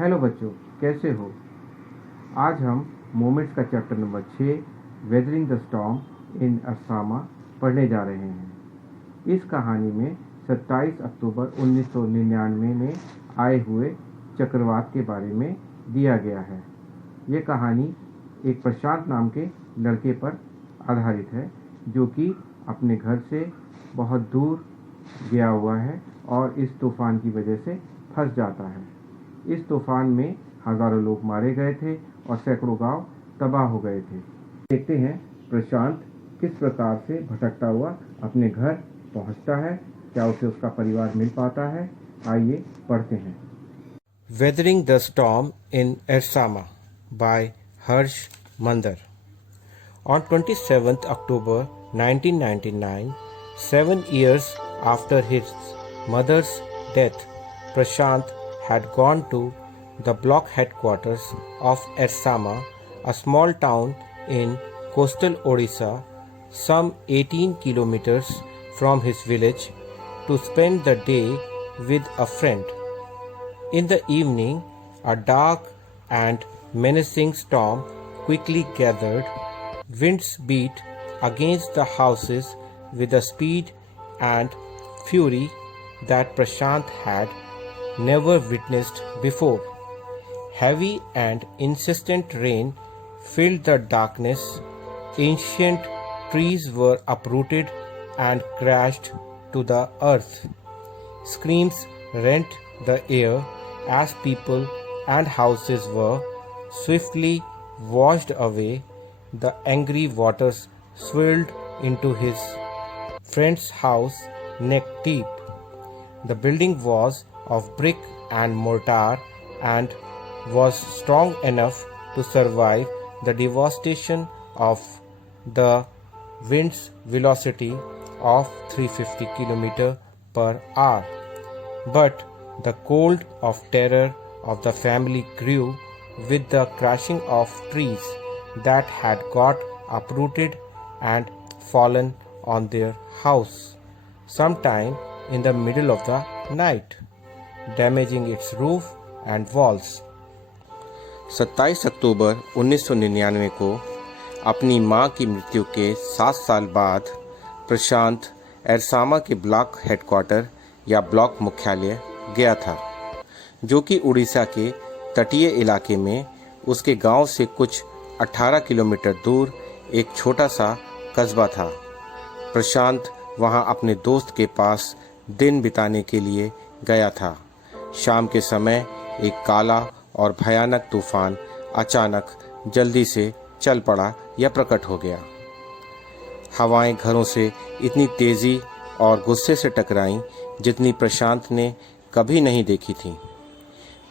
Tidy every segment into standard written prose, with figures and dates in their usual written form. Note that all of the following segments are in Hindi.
हेलो बच्चों, कैसे हो? आज हम मोमेंट्स का chapter number 6 weathering the storm इन असमा पढ़ने जा रहे हैं। इस कहानी में 27 अक्टूबर 1999 में आए हुए चक्रवात के बारे में दिया गया है। ये कहानी एक प्रशांत नाम के लड़के पर आधारित है जो कि अपने घर से बहुत दूर गया हुआ है और इस तूफान की वजह से फंस जाता है। इस तूफान में हजारों लोग मारे गए थे और सैकड़ों गांव तबाह हो गए थे। देखते हैं प्रशांत किस प्रकार से भटकता हुआ अपने घर पहुंचता है, क्या उसे उसका परिवार मिल पाता है। आइए पढ़ते हैं। Weathering the Storm in Ersama by Harsh Mandar. On 27th October 1999, 7 years after his mother's death, Prashant had gone to the block headquarters of Ersama, a small town in coastal Odisha, some 18 kilometers from his village, to spend the day with a friend. In the evening, a dark and menacing storm quickly gathered. Winds beat against the houses with a speed and fury that Prashant had never witnessed before. Heavy and insistent rain filled the darkness. Ancient trees were uprooted and crashed to the earth. Screams rent the air as people and houses were swiftly washed away. The angry waters swirled into his friend's house neck deep. The building was of brick and mortar and was strong enough to survive the devastation of the wind's velocity of 350 km per hour. But the cold of terror of the family grew with the crashing of trees that had got uprooted and fallen on their house sometime in the middle of the night, damaging its roof and walls. 27 अक्टूबर 1999 को अपनी मां की मृत्यु के 7 साल बाद प्रशांत एरसामा के ब्लॉक हेडक्वार्टर या ब्लॉक मुख्यालय गया था, जो कि उड़ीसा के तटीय इलाके में उसके गांव से कुछ 18 किलोमीटर दूर एक छोटा सा कस्बा था। प्रशांत वहां अपने दोस्त के पास दिन बिताने के लिए गया था। शाम के समय एक काला और भयानक तूफान अचानक जल्दी से चल पड़ा या प्रकट हो गया। हवाएं घरों से इतनी तेज़ी और गुस्से से टकराईं जितनी प्रशांत ने कभी नहीं देखी थी।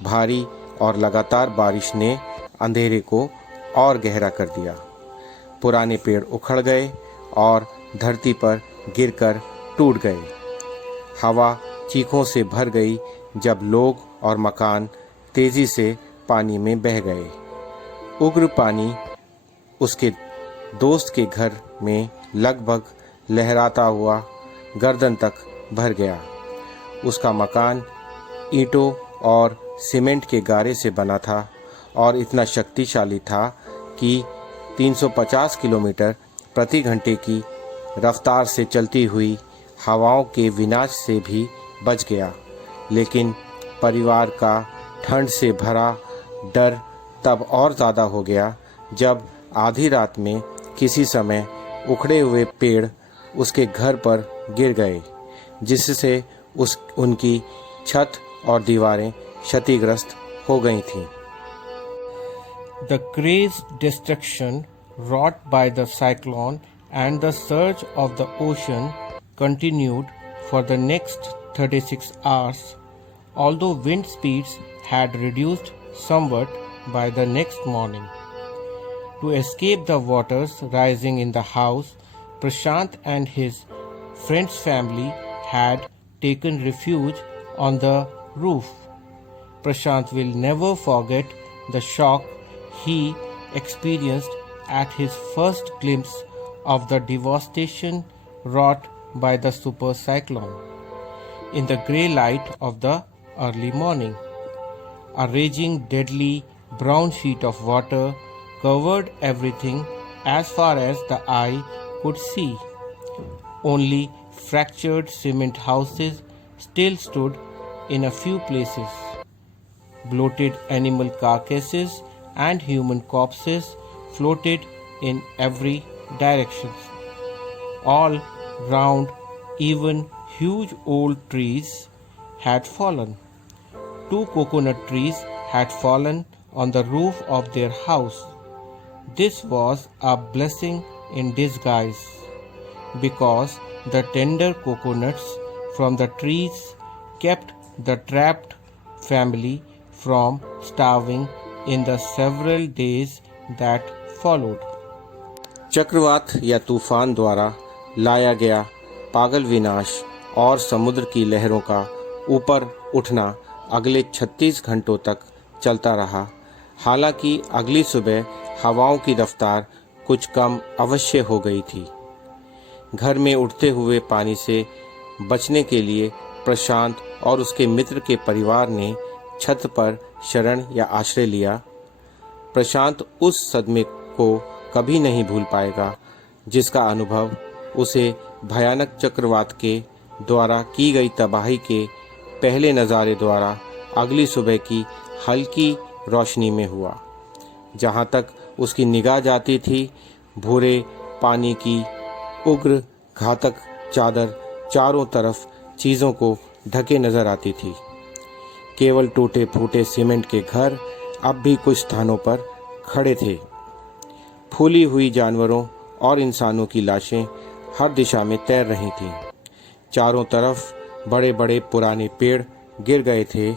भारी और लगातार बारिश ने अंधेरे को और गहरा कर दिया। पुराने पेड़ उखड़ गए और धरती पर गिरकर टूट गए। हवा चीखों से भर गई जब लोग और मकान तेजी से पानी में बह गए। उग्र पानी उसके दोस्त के घर में लगभग लहराता हुआ गर्दन तक भर गया। उसका मकान ईंटों और सीमेंट के गारे से बना था और इतना शक्तिशाली था कि 350 किलोमीटर प्रति घंटे की रफ्तार से चलती हुई हवाओं के विनाश से भी बच गया। लेकिन परिवार का ठंड से भरा डर तब और ज़्यादा हो गया जब आधी रात में किसी समय उखड़े हुए पेड़ उसके घर पर गिर गए, जिससे उनकी छत और दीवारें क्षतिग्रस्त हो गई थीं। The crazed destruction wrought by the cyclone and the surge of the ocean continued for the next 36 hours, although wind speeds had reduced somewhat by the next morning. To escape the waters rising in the house, Prashant and his friend's family had taken refuge on the roof. Prashant will never forget the shock he experienced at his first glimpse of the devastation wrought by the super cyclone. In the grey light of the early morning, A raging, deadly, brown sheet of water covered everything as far as the eye could see. Only fractured cement houses still stood in a few places. Bloated animal carcasses and human corpses floated in every direction. All round, even huge old trees had fallen. 2 coconut trees had fallen on the roof of their house. This was a blessing in disguise, because the tender coconuts from the trees kept the trapped family from starving in the several days that followed. चक्रवात या तूफान द्वारा लाया गया पागल विनाश और समुद्र की लहरों का ऊपर उठना अगले 36 घंटों तक चलता रहा। हालांकि अगली सुबह हवाओं की रफ्तार कुछ कम अवश्य हो गई थी। घर में उठते हुए पानी से बचने के लिए प्रशांत और उसके मित्र के परिवार ने छत पर शरण या आश्रय लिया। प्रशांत उस सदमे को कभी नहीं भूल पाएगा जिसका अनुभव उसे भयानक चक्रवात के द्वारा की गई तबाही के पहले नज़ारे द्वारा अगली सुबह की हल्की रोशनी में हुआ। जहाँ तक उसकी निगाह जाती थी, भूरे पानी की उग्र घातक चादर चारों तरफ चीज़ों को ढके नजर आती थी। केवल टूटे फूटे सीमेंट के घर अब भी कुछ स्थानों पर खड़े थे। फूली हुई जानवरों और इंसानों की लाशें हर दिशा में तैर रही थीं। चारों तरफ बड़े बड़े पुराने पेड़ गिर गए थे।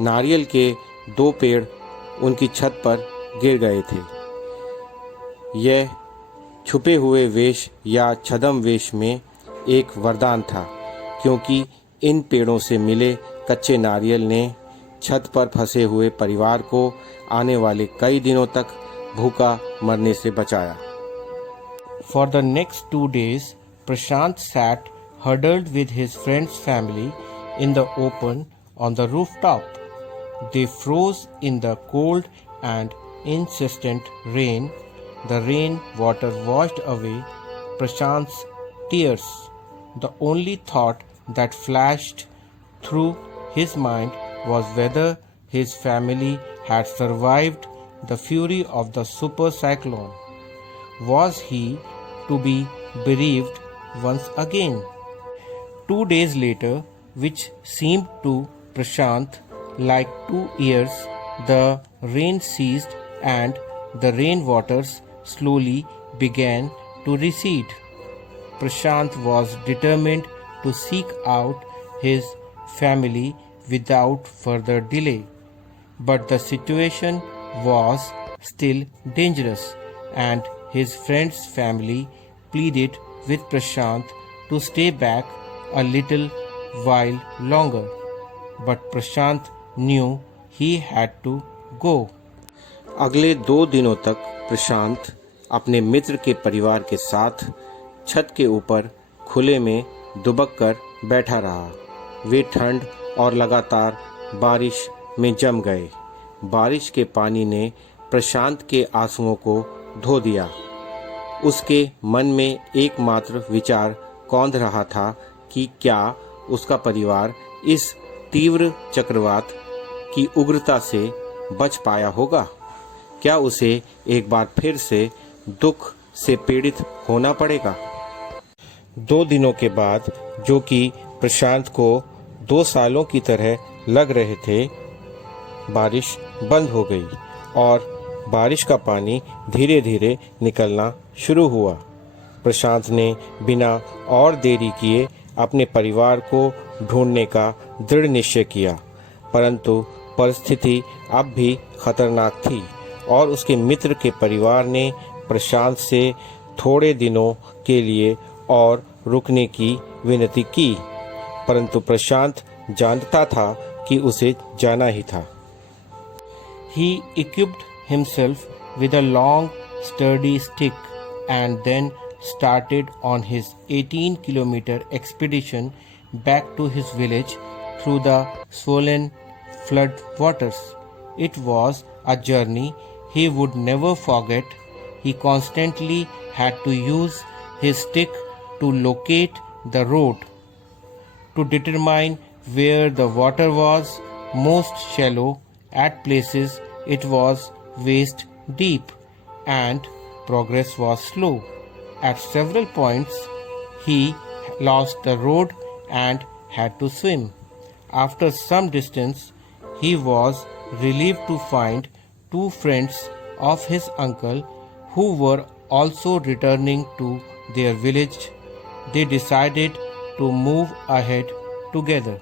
नारियल के 2 पेड़ उनकी छत पर गिर गए थे। यह छुपे हुए वेश या छद्म वेश में एक वरदान था, क्योंकि इन पेड़ों से मिले कच्चे नारियल ने छत पर फंसे हुए परिवार को आने वाले कई दिनों तक भूखा मरने से बचाया। For the next 2 days, Prashant sat huddled with his friend's family in the open on the rooftop. They froze in the cold and incessant rain. The rain water washed away Prashant's tears. The only thought that flashed through his mind was whether his family had survived the fury of the super cyclone. Was he to be bereaved once again? 2 days later, which seemed to Prashant like 2 years, the rain ceased and the rain waters slowly began to recede. Prashant was determined to seek out his family without further delay. But the situation was still dangerous, and his friend's family pleaded with Prashant to stay back a little while longer. But Prashant knew he had to go. अगले 2 दिनों तक प्रशांत अपने मित्र के परिवार के साथ छत के ऊपर खुले में दुबक कर बैठा रहा। वे ठंड और लगातार बारिश में जम गए। बारिश के पानी ने प्रशांत के आंसुओं को धो दिया। उसके मन में एकमात्र विचार कौंध रहा था कि क्या उसका परिवार इस तीव्र चक्रवात की उग्रता से बच पाया होगा। क्या उसे एक बार फिर से दुख से पीड़ित होना पड़ेगा। 2 दिनों के बाद, जो कि प्रशांत को 2 सालों की तरह लग रहे थे, बारिश बंद हो गई और बारिश का पानी धीरे धीरे निकलना शुरू हुआ। प्रशांत ने बिना और देरी किए अपने परिवार को ढूंढने का दृढ़ निश्चय किया, परंतु परिस्थिति अब भी खतरनाक थी और उसके मित्र के परिवार ने प्रशांत से थोड़े दिनों के लिए और रुकने की विनती की, परंतु प्रशांत जानता था कि उसे जाना ही था। He equipped himself with a long, sturdy stick and then started on his 18-kilometer expedition back to his village through the swollen flood waters. It was a journey he would never forget. He constantly had to use his stick to locate the road, to determine where the water was most shallow. At places it was waist deep and progress was slow. At several points he lost the road and had to swim. After some distance he was relieved to find two friends of his uncle who were also returning to their village. They decided to move ahead together.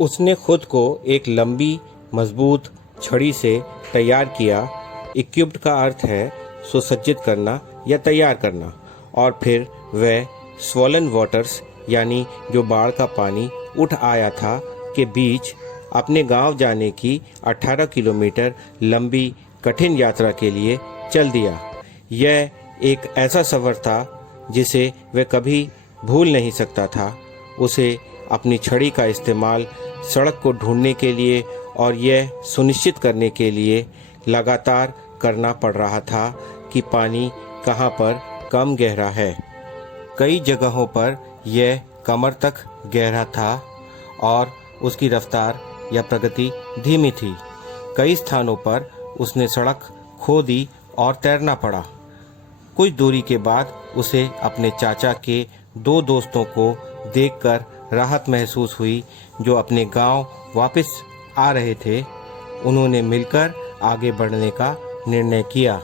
उसने खुद को एक लंबी मजबूत छड़ी से तैयार किया। इक्विप्ड का अर्थ है सुसज्जित करना या तैयार करना। और फिर वह स्वॉलन वाटर्स यानी जो बाढ़ का पानी उठ आया था के बीच अपने गांव जाने की 18 किलोमीटर लंबी कठिन यात्रा के लिए चल दिया। यह एक ऐसा सफ़र था जिसे वह कभी भूल नहीं सकता था। उसे अपनी छड़ी का इस्तेमाल सड़क को ढूंढने के लिए और यह सुनिश्चित करने के लिए लगातार करना पड़ रहा था कि पानी कहाँ पर कम गहरा है। कई जगहों पर यह कमर तक गहरा था और उसकी रफ्तार या प्रगति धीमी थी। कई स्थानों पर उसने सड़क खो दी और तैरना पड़ा। कुछ दूरी के बाद उसे अपने चाचा के दो दोस्तों को देखकर राहत महसूस हुई जो अपने गांव वापस आ रहे थे। उन्होंने मिलकर आगे बढ़ने का निर्णय किया।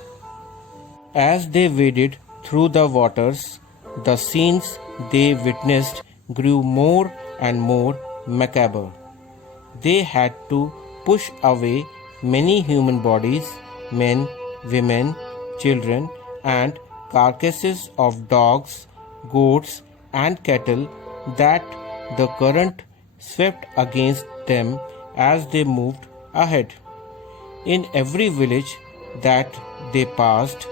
As they waded through the waters, the scenes they witnessed grew more and more macabre. They had to push away many human bodies, men, women, children, and carcasses of dogs, goats, and cattle that the current swept against them as they moved ahead. In every village that they passed,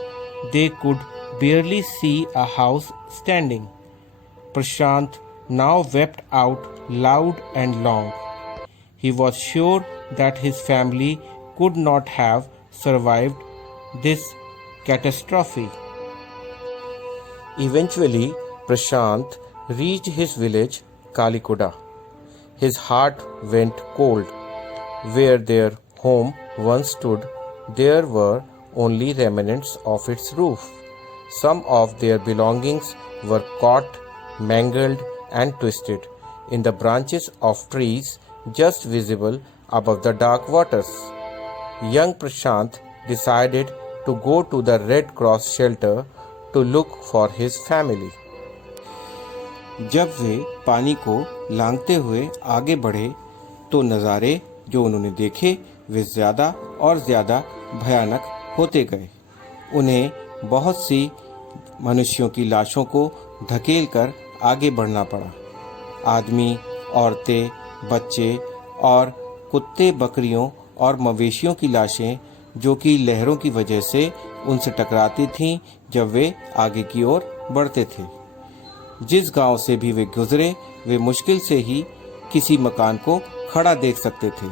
they could barely see a house standing. Prashant now wept out loud and long. He was sure that his family could not have survived this catastrophe. Eventually, Prashant reached his village, Kalikuda. His heart went cold. Where their home once stood, there were only remnants of its roof. Some of their belongings were caught, mangled, and twisted in the branches of trees just visible above the dark waters. Young Prashant decided to go to the Red Cross shelter to look for his family. जब वे पानी को लांघते हुए आगे बढ़े तो नज़ारे जो उन्होंने देखे वे ज़्यादा और ज़्यादा भयानक होते गए। उन्हें बहुत सी मनुष्यों की लाशों को धकेलकर आगे बढ़ना पड़ा। आदमी, औरतें, बच्चे और कुत्ते, बकरियों और मवेशियों की लाशें जो कि लहरों की वजह से उनसे टकराती थीं जब वे आगे की ओर बढ़ते थे। जिस गांव से भी वे गुजरे वे मुश्किल से ही किसी मकान को खड़ा देख सकते थे।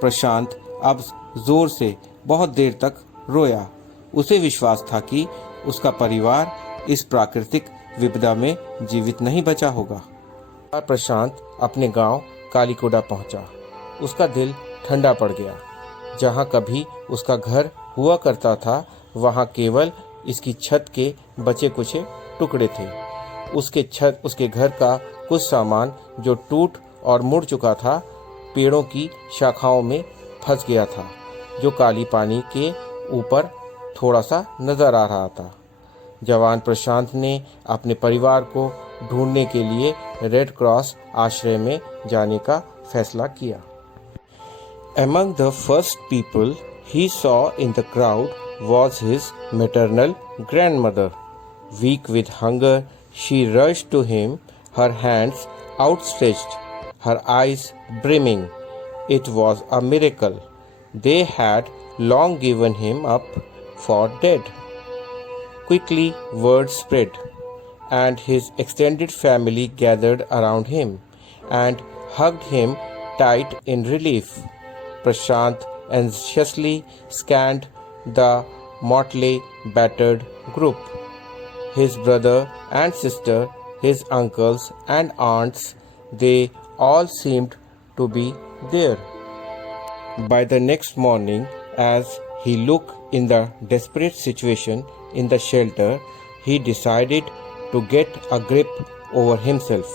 प्रशांत अब जोर से बहुत देर तक रोया। उसे विश्वास था कि उसका परिवार इस प्राकृतिक विपदा में जीवित नहीं बचा होगा। प्रशांत अपने गांव कालीकोडा पहुंचा। उसका दिल ठंडा पड़ गया। जहां कभी उसका घर हुआ करता था वहां केवल इसकी छत के बचे कुछ टुकड़े थे। उसके घर का कुछ सामान जो टूट और मुड़ चुका था पेड़ों की शाखाओं में फंस गया था जो काली पानी के ऊपर थोड़ा सा नजर आ रहा था। जवान प्रशांत ने अपने परिवार को ढूंढने के लिए रेड क्रॉस आश्रय में जाने का फैसला किया। Among the first people he saw in the crowd was his maternal grandmother. Weak with hunger, she rushed to him, her hands outstretched, her eyes brimming. It was a miracle. They had long given him up for dead. Quickly word spread, and his extended family gathered around him and hugged him tight in relief. Prashant anxiously scanned the motley, battered group. His brother and sister, his uncles and aunts, they all seemed to be there. By the next morning, as he looked in the desperate situation in the shelter, he decided to get a grip over himself.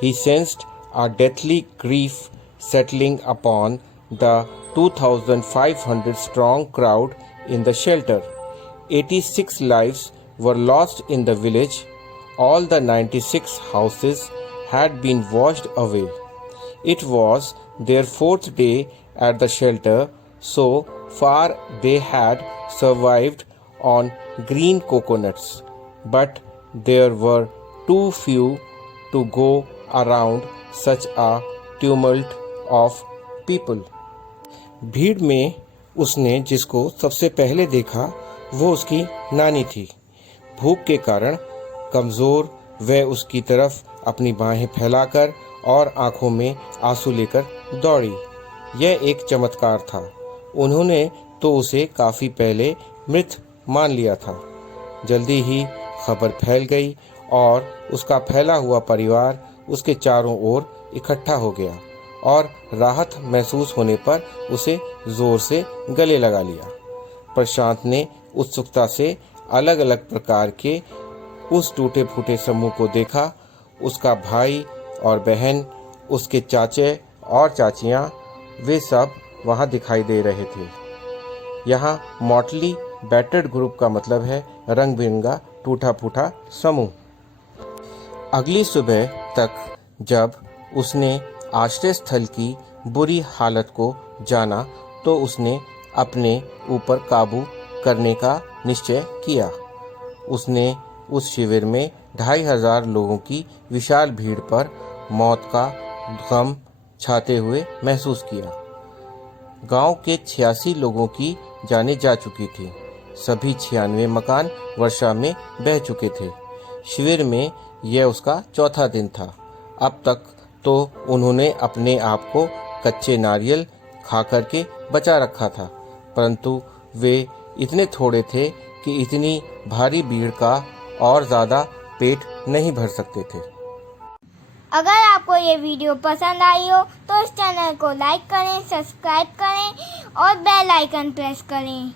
He sensed a deathly grief settling upon the 2,500 strong crowd in the shelter. 86 lives were lost in the village. All the 96 houses had been washed away. It was their fourth day at the shelter. So far they had survived on green coconuts, but there were too few to go around such a tumult of people. भीड़ में उसने जिसको सबसे पहले देखा वो उसकी नानी थी। भूख के कारण कमज़ोर वह उसकी तरफ अपनी बाहें फैलाकर और आंखों में आंसू लेकर दौड़ी। यह एक चमत्कार था। उन्होंने तो उसे काफ़ी पहले मृत मान लिया था। जल्दी ही खबर फैल गई और उसका फैला हुआ परिवार उसके चारों ओर इकट्ठा हो गया और राहत महसूस होने पर उसे जोर से गले लगा लिया। प्रशांत ने उत्सुकता से अलग अलग प्रकार के उस टूटे फूटे समूह को देखा। उसका भाई और बहन, उसके चाचे और चाचियाँ, वे सब वहाँ दिखाई दे रहे थे। यहाँ मॉटली बैटर्ड ग्रुप का मतलब है रंग बिरंगा टूटा फूटा समूह। अगली सुबह तक जब उसने आश्रय स्थल की बुरी हालत को जाना तो उसने अपने ऊपर काबू करने का निश्चय किया। उसने उस शिविर में 2,500 लोगों की विशाल भीड़ पर मौत का गम छाते हुए महसूस किया। गांव के 86 लोगों की जानें जा चुकी थी। सभी 96 मकान वर्षा में बह चुके थे। शिविर में यह उसका चौथा दिन था। अब तक तो उन्होंने अपने आप को कच्चे नारियल खा करके बचा रखा था, परंतु वे इतने थोड़े थे कि इतनी भारी भीड़ का और ज़्यादा पेट नहीं भर सकते थे। अगर आपको ये वीडियो पसंद आई हो तो इस चैनल को लाइक करें, सब्सक्राइब करें और बेल आइकन प्रेस करें।